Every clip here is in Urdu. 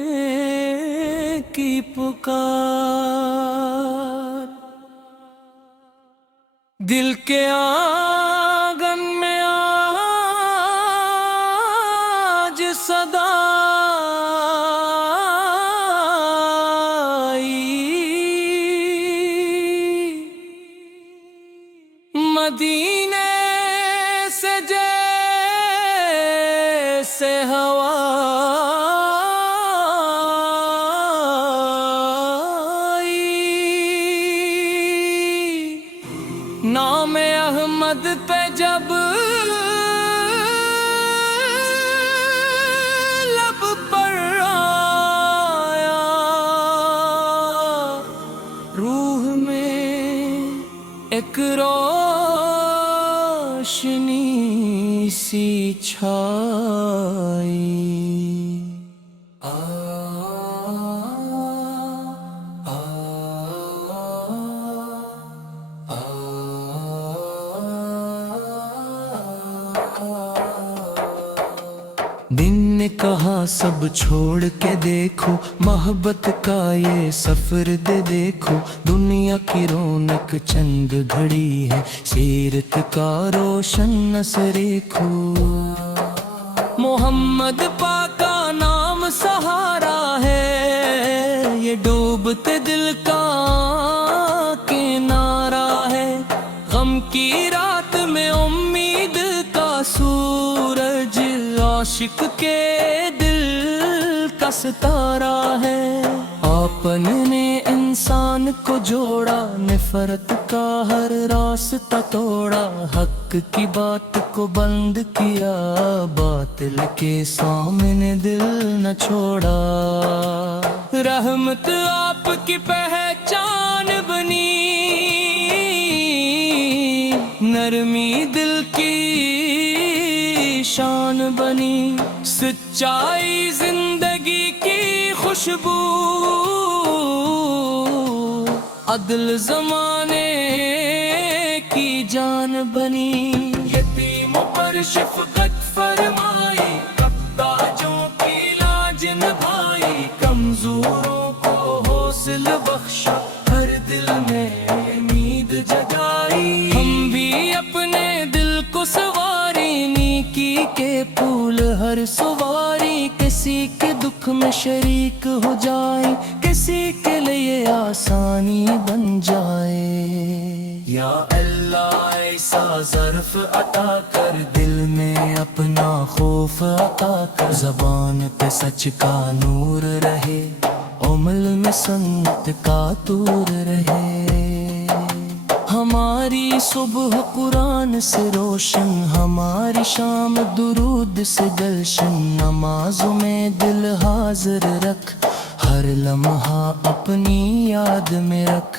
مدینے کی پکار دل کے آنگن میں آج صدا مدینے سے جیسے ہوا نام احمد پہ جب لب پر آیا روح میں ایک روشنی سی چھائی دن نے کہا سب چھوڑ کے دیکھو محبت کا یہ سفر دے دیکھو دنیا کی رونق چند گھڑی ہے سیرت کا روشن نظر دیکھو محمد پاک کا نام سہارا ہے یہ ڈوبتے دل کا کنارہ ہے غم کی رات میں امید کا سورج عاشق کے دل کا ستارہ ہے آپن نے انسان کو جوڑا نفرت کا ہر راستہ توڑا حق کی بات کو بند کیا باطل کے سامنے دل نہ چھوڑا رحمت آپ کی پہچان بنی نرمی دل کی شان بنی سچائی زندگی کی خوشبو عدل زمانے کی جان بنی یتیموں پر شفقت فرمائی محتاجوں کی لاج نبھائی کمزوروں کو حوصلہ بخشا ہر دل میں امید جگائی ہم بھی اپنے دل کو سواری نیکی کے پھول ہر سواری کسی کے دکھ میں شریک ہو جائے کسی کے لیے آسانی بن جائے یا اللہ ایسا ظرف عطا کر دل میں اپنا خوف عطا کر زبان پہ سچ کا نور رہے عمل میں سنت کا طور رہے ہماری صبح قرآن سے روشن ہماری شام درود سے گلشن نمازوں میں دل حاضر رکھ ہر لمحہ اپنی یاد میں رکھ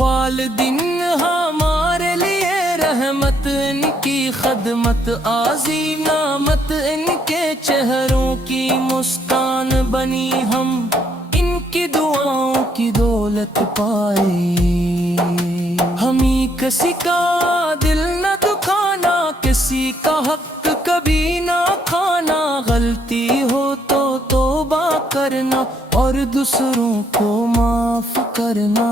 والدین ہمارے لیے رحمت ان کی خدمت عظیم نعمت ان کے چہروں کی مسکان بنی ہم ان کی دعاؤں کی دولت پائے ہمیں کسی کا دل نہ دکھانا کسی کا حق کبھی نہ کھانا غلطی ہو تو توبہ کرنا اور دوسروں کو معاف کرنا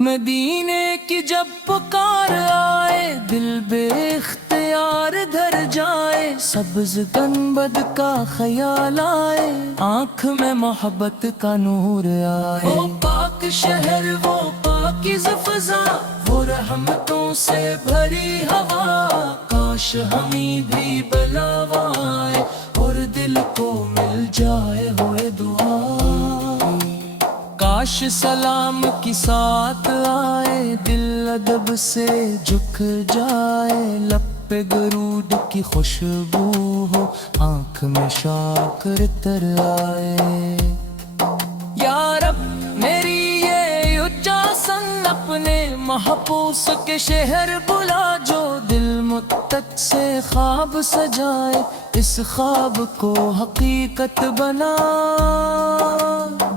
مدینے کی جب پکار آئے دل بے اختیار دھر جائے سبز گنبد کا خیال آئے آنکھ میں محبت کا نور آئے وہ پاک شہر وہ پاکیزہ فضا وہ رحمتوں سے بھری ہوا کاش ہمیں بھی بلاوائے اور دل کو مل جائے ہوئے دعا کاش سلام کی ساتھ آئے دل ادب سے جھک جائے لب پہ درود کی خوشبو ہو آنکھ میں شاکر تر آئے یا رب میری یہ اچا سن اپنے محبوس کے شہر بلا جو دل متق سے خواب سجائے اس خواب کو حقیقت بنا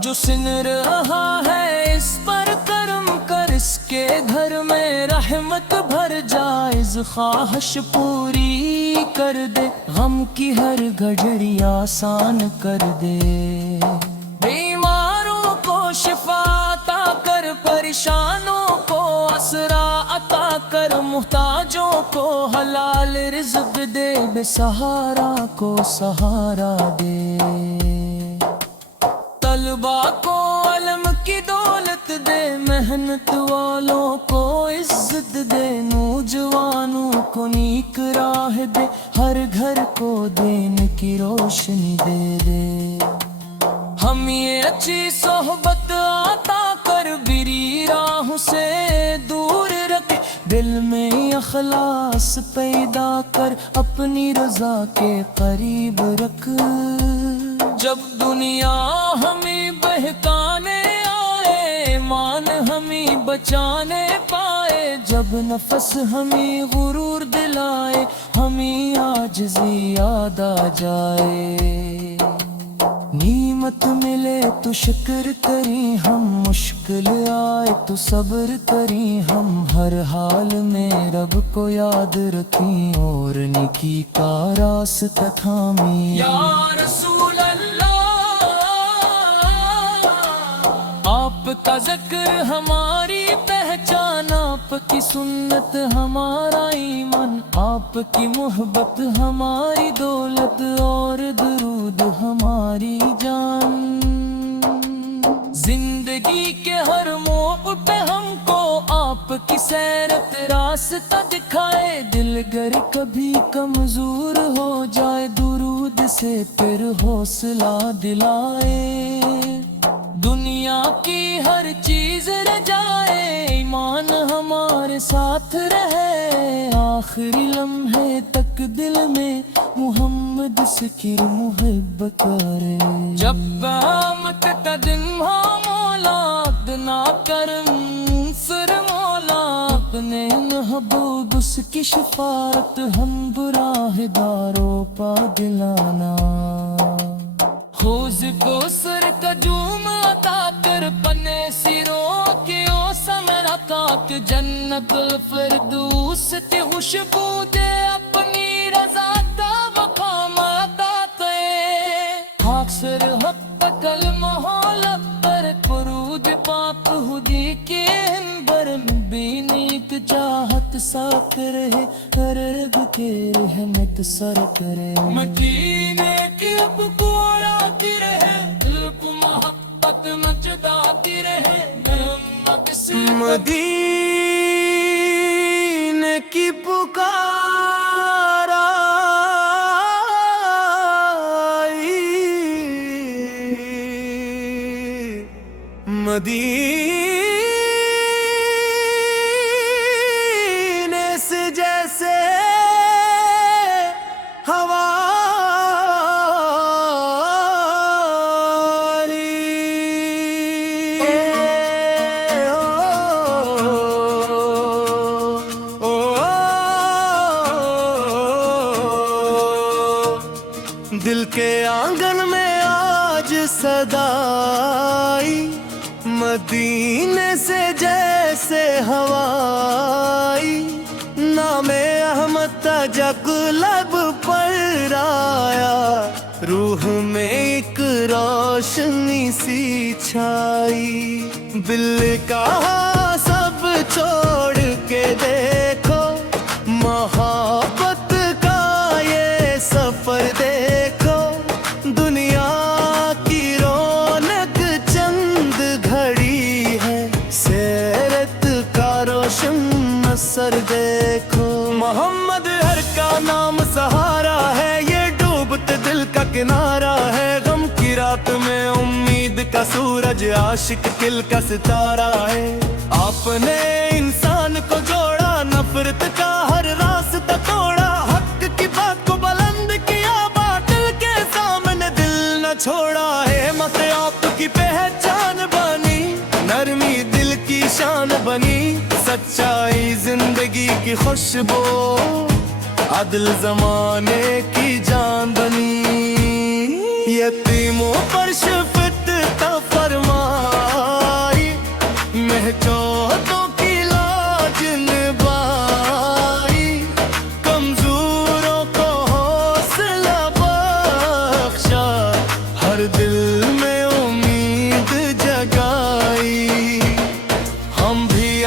جو سن رہا ہے اس پر کرم کر جس کے گھر میں رحمت بھر جائے، خواہش پوری کر دے، غم کی ہر گھڑی آسان کر دے، بیماروں کو شفا عطا کر، پریشانوں کو اسرا عطا کر، محتاجوں کو حلال رزق دے، بے سہارا کو سہارا دے، طلبا کو علم کی دولت دے، محنت والوں کو عزت دے، نوجوانوں کو نیک راہ دے، ہر گھر کو دین کی روشنی دے دے، ہم یہ اچھی صحبت عطا کر، بری راہ سے دور رکھ، دل میں اخلاص پیدا کر، اپنی رضا کے قریب رکھ، جب دنیا ہمیں بہکانے آئے، ایمان ہمیں بچانے پائے، جب نفس ہمیں غرور دلائے، ہمیں عاجزی یاد آ جائے، نعمت ملے تو شکر کریں ہم، مشکل آئے تو صبر کریں ہم، ہر حال میں رب کو یاد رکھیں، اور نیکی کا راستہ تھامیں، یا رسول اللہ آپ کا ذکر ہماری پہچان، آپ کی سنت ہمارا ایمان، آپ کی محبت ہماری دولت، اور درود ہماری جان، زندگی کے ہر موڑ پہ ہم کو آپ کی سیرت راستہ دکھائے، دل گر کبھی کمزور ہو جائے، درود سے پھر حوصلہ دلائے، دنیا کی ہر چیز رہ جائے، ایمان ہمارے ساتھ رہے، آخری لمحے تک دل میں محمد ذکر محبت کرے، جب قیامت کا دن ہو مولا ادنا کرم، پھر مولا اپنے محبوب اس کی شفاعت ہم براہ داروں پا دلانا، حوض کوثر کا جوم عطا کر، پنے سروں کے او ثمر عطا کر، جنت الفردوس کی خوشبو دے، اپنی رضا کا مقام عطا تے، حق سر حق کلمہ ہو لب پر، قرود پاک خودی کے ہنبر میں، بینیک چاہت ساتھ رہے، ہر رگ کے رحمت سر کرے، مدینے کی اب کو آتی رہے، دل کو محبت مجداتی رہے، محمد سے مدینے کی پکار آئی، مدینے سے جیسے ہوا دل کے آنگن میں آج صدائی، مدینے سے جیسے ہوائی، نام احمد تجک لب پر آیا، روح میں ایک روشنی سی چھائی، دل کہا سب چھوڑ کے دیکھو، محبت کا یہ سفر دیکھو، دنیا کی رونق چند گھڑی ہے، سیرت کا روشن اثر دیکھو، محمد ہر کا نام سہارا ہے، یہ ڈوبتے دل کا کنارہ ہے، غم کی رات میں امید کا سورج، عاشق دل کا ستارہ ہے، آپ نے انسان کو جوڑا، نفرت کا ہر راستہ توڑا، حق کی بات کو بلند کیا، باطل کے سامنے دل نہ چھوڑا ہے، مت آپ کی پہچان بنی، نرمی دل کی شان بنی، سچائی زندگی کی خوشبو، عدل زمانے کی جان بنی، یتیموں پر شفقت فرمائی، محتاجوں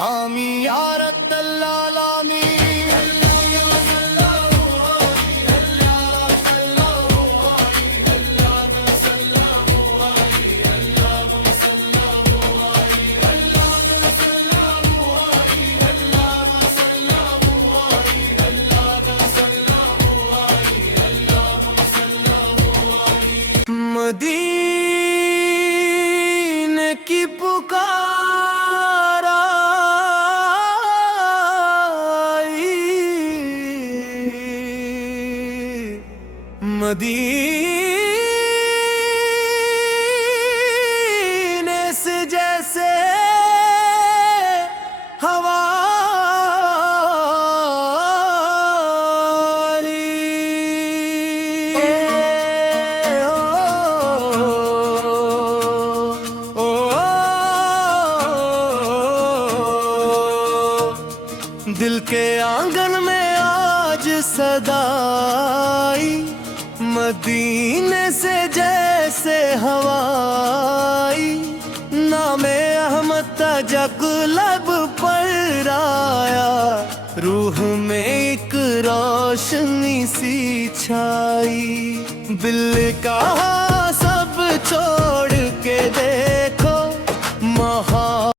آمی یا رب العالمین مدینے کی پکار آئی، مدینے سے جیسے ہوا دل کے آنگن میں آج صدائی، مدینے سے جیسے ہوائی، نام احمد تجک لب پر آیا، روح میں ایک روشنی سی چھائی، دل کہا سب چھوڑ کے دے